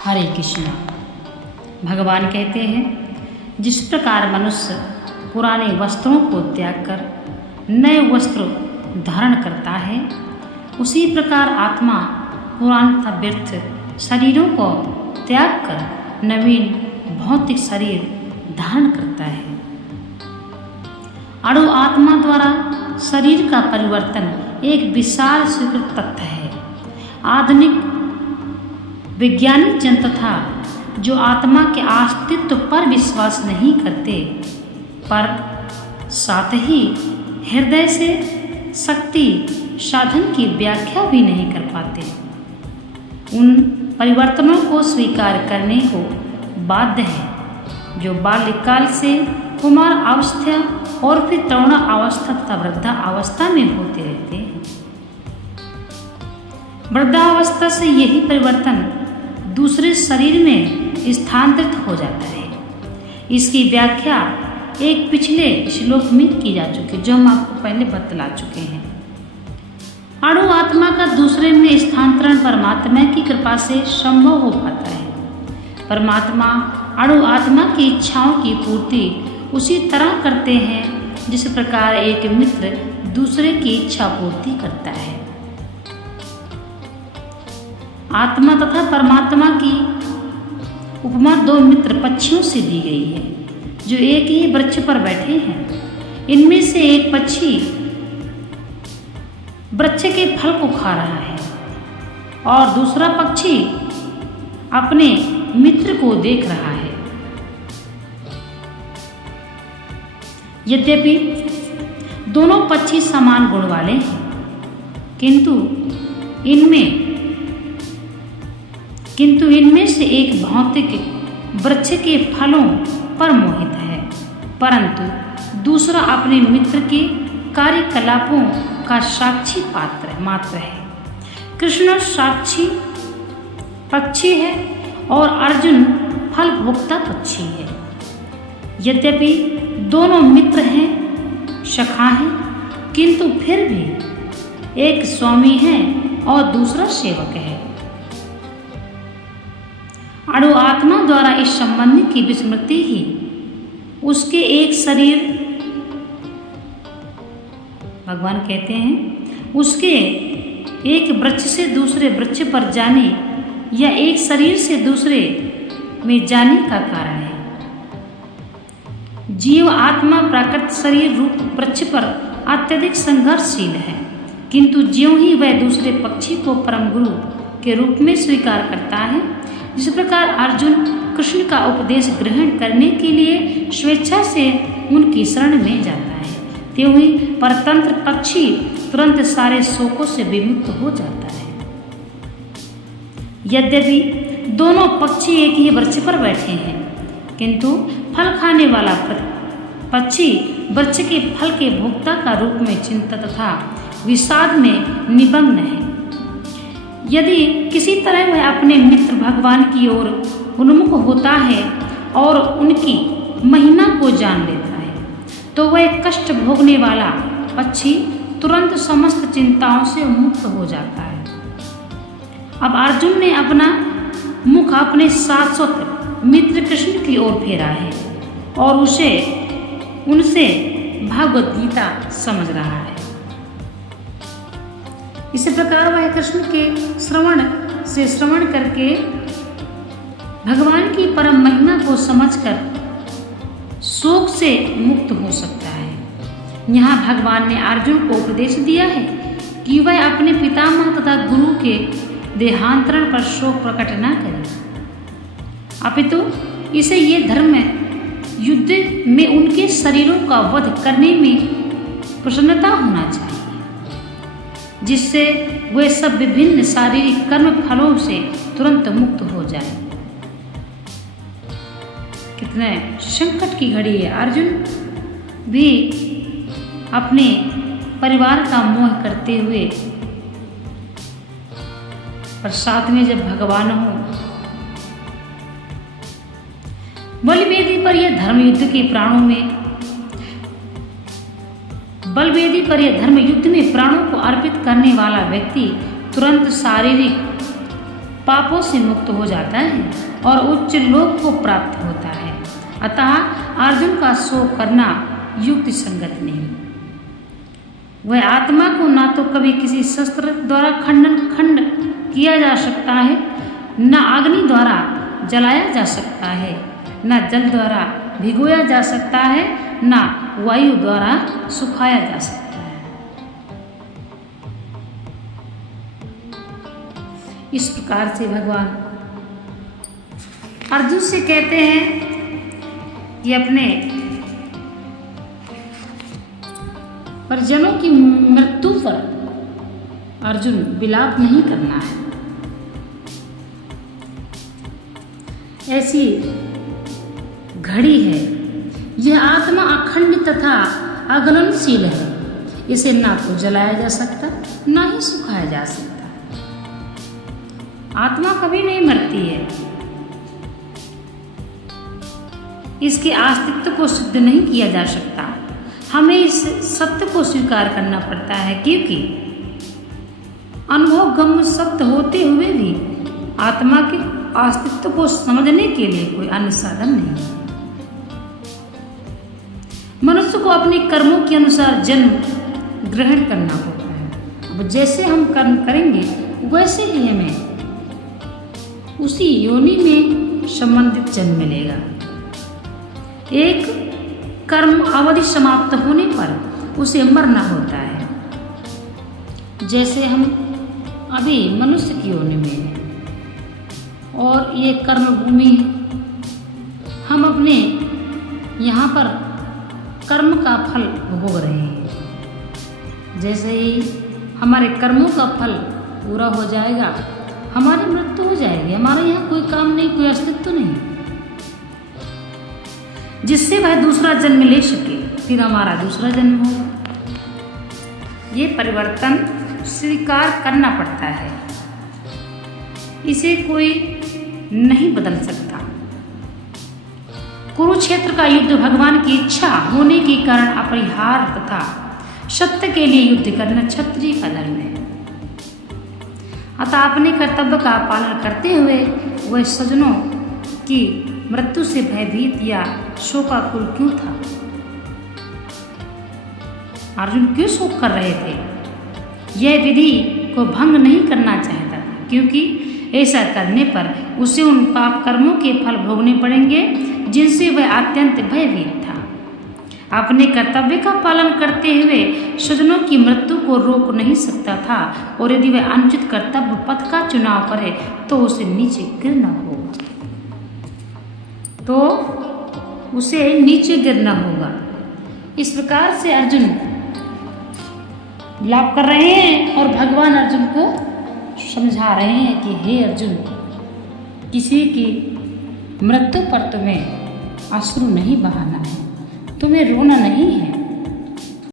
हरे कृष्णा। भगवान कहते हैं, जिस प्रकार मनुष्य पुराने वस्त्रों को त्याग कर नए वस्त्र धारण करता है, उसी प्रकार आत्मा पुरान तथा व्यर्थ शरीरों को त्याग कर नवीन भौतिक शरीर धारण करता है। अणु आत्मा द्वारा शरीर का परिवर्तन एक विशाल स्वीकृत तथ्य है। आधुनिक वैज्ञानिक जन तथा जो आत्मा के अस्तित्व पर विश्वास नहीं करते, पर साथ ही हृदय से शक्ति साधन की व्याख्या भी नहीं कर पाते, उन परिवर्तनों को स्वीकार करने को बाध्य है जो बाल्यकाल से कुमार अवस्था और फिर तरुण अवस्था तथा वृद्धावस्था में होते रहते हैं। वृद्धावस्था से यही परिवर्तन दूसरे शरीर में स्थानांतरित हो जाता है। इसकी व्याख्या एक पिछले श्लोक में की जा चुकी है, जो हम आपको पहले बतला चुके हैं। अणु आत्मा का दूसरे में स्थानांतरण परमात्मा की कृपा से संभव हो पाता है। परमात्मा अणु आत्मा की इच्छाओं की पूर्ति उसी तरह करते हैं जिस प्रकार एक मित्र दूसरे की इच्छा पूर्ति करता है। आत्मा तथा परमात्मा की उपमा दो मित्र पक्षियों से दी गई है, जो एक ही वृक्ष पर बैठे हैं। इनमें से एक पक्षी वृक्ष के फल को खा रहा है और दूसरा पक्षी अपने मित्र को देख रहा है। यद्यपि दोनों पक्षी समान गुण वाले हैं, किंतु इनमें से एक भौतिक वृक्ष के फलों पर मोहित है, परंतु दूसरा अपने मित्र के कार्यकलापों का साक्षी मात्र है। कृष्ण साक्षी पक्षी है और अर्जुन फल भोक्ता पक्षी है। यद्यपि दोनों मित्र हैं, सखा हैं, किंतु फिर भी एक स्वामी है और दूसरा सेवक है। अणु आत्मा द्वारा इस संबंध की विस्मृति ही उसके एक शरीर, भगवान कहते हैं, उसके एक वृक्ष से दूसरे वृक्ष पर जाने या एक शरीर से दूसरे में जाने का कारण है। जीव आत्मा प्राकृत शरीर रूप वृक्ष पर अत्यधिक संघर्षशील है, किंतु ज्यों ही वह दूसरे पक्षी को परम गुरु के रूप में स्वीकार करता है, जिस प्रकार अर्जुन कृष्ण का उपदेश ग्रहण करने के लिए स्वेच्छा से उनकी शरण में जाता है, त्यों ही परतंत्र पक्षी तुरंत सारे शोकों से विमुक्त हो जाता है। यद्यपि दोनों पक्षी एक ही वृक्ष पर बैठे हैं, किंतु फल खाने वाला पक्षी वृक्ष के फल के भोक्ता का रूप में चिंता तथा विषाद में निमग्न है। यदि किसी तरह वह अपने मित्र भगवान की ओर उन्मुख होता है और उनकी महिमा को जान लेता है, तो वह कष्ट भोगने वाला पक्षी तुरंत समस्त चिंताओं से मुक्त हो जाता है। अब अर्जुन ने अपना मुख अपने शाश्वत मित्र कृष्ण की ओर फेरा है और उनसे भगवद गीता समझ रहा है। इसी प्रकार वह कृष्ण के श्रवण करके भगवान की परम महिमा को समझकर शोक से मुक्त हो सकता है। यहाँ भगवान ने अर्जुन को उपदेश दिया है कि वह अपने पितामह तथा गुरु के देहांतरण पर शोक प्रकट न करे, अपितु इसे ये धर्म युद्ध में उनके शरीरों का वध करने में प्रसन्नता होना चाहिए, जिससे वे सब विभिन्न शारीरिक कर्म फलों से तुरंत मुक्त हो जाए। कितने संकट की घड़ी है। अर्जुन भी अपने परिवार का मोह करते हुए, पर साथ में जब भगवान हो, बलवेदी पर यह धर्म युद्ध में प्राणों को अर्पित करने वाला व्यक्ति तुरंत शारीरिक पापों से मुक्त हो जाता है और उच्च लोक को प्राप्त होता है। अतः अर्जुन का शोक करना युक्ति संगत नहीं। वह आत्मा को ना तो कभी किसी शस्त्र द्वारा खंड किया जा सकता है, न अग्नि द्वारा जलाया जा सकता है, न जल द्वारा भिगोया जा सकता है, न वायु द्वारा सुखाया जा सकता है। इस प्रकार से भगवान अर्जुन से कहते हैं कि अपने परिजनों की मृत्यु पर अर्जुन विलाप नहीं करना है। ऐसी घड़ी है, यह आत्मा अखंड तथा अगलनशील है, इसे ना तो जलाया जा सकता ना ही सुखाया जा सकता। आत्मा कभी नहीं मरती है, इसके अस्तित्व को सिद्ध नहीं किया जा सकता। हमें इस सत्य को स्वीकार करना पड़ता है, क्योंकि अनुभव गम्य सत्य होते हुए भी आत्मा के अस्तित्व को समझने के लिए कोई अन्य साधन नहीं है। मनुष्य को अपने कर्मों के अनुसार जन्म ग्रहण करना होता है। अब जैसे हम कर्म करेंगे वैसे ही हमें उसी योनि में संबंधित जन्म मिलेगा। एक कर्म अवधि समाप्त होने पर उसे मरना होता है। जैसे हम अभी मनुष्य की योनि में हैं और ये कर्म भूमि है, हम अपने यहाँ पर कर्म का फल भोग रहे हैं। जैसे ही हमारे कर्मों का फल पूरा हो जाएगा, हमारी मृत्यु हो जाएगी। हमारे यहाँ कोई काम नहीं, कोई अस्तित्व नहीं, जिससे वह दूसरा जन्म ले सके, फिर हमारा दूसरा जन्म होगा। ये परिवर्तन स्वीकार करना पड़ता है, इसे कोई नहीं बदल सकता। कुरुक्षेत्र का युद्ध भगवान की इच्छा होने के कारण अपरिहार्य तथा सत्य के लिए युद्ध करना क्षत्रिय का धर्म है। अतः अपने कर्तव्य का पालन करते हुए वह सज्जनों की मृत्यु से भयभीत या शोकाकुल क्यों था? अर्जुन क्यों शोक कर रहे थे? यह विधि को भंग नहीं करना चाहता था, क्योंकि ऐसा करने पर उसे उन पाप कर्मों के फल भोगने पड़ेंगे जिनसे वह अत्यंत भयभीत था। अपने कर्तव्य का पालन करते हुए स्वजनों की मृत्यु को रोक नहीं सकता था, और यदि वह अनुचित कर्तव्य पथ का चुनाव करे तो उसे नीचे गिरना होगा, इस प्रकार से अर्जुन विलाप कर रहे हैं और भगवान अर्जुन को समझा रहे हैं कि हे अर्जुन, किसी की मृत्यु पर तुम्हें अश्रु नहीं बहाना है, तुम्हें रोना नहीं है,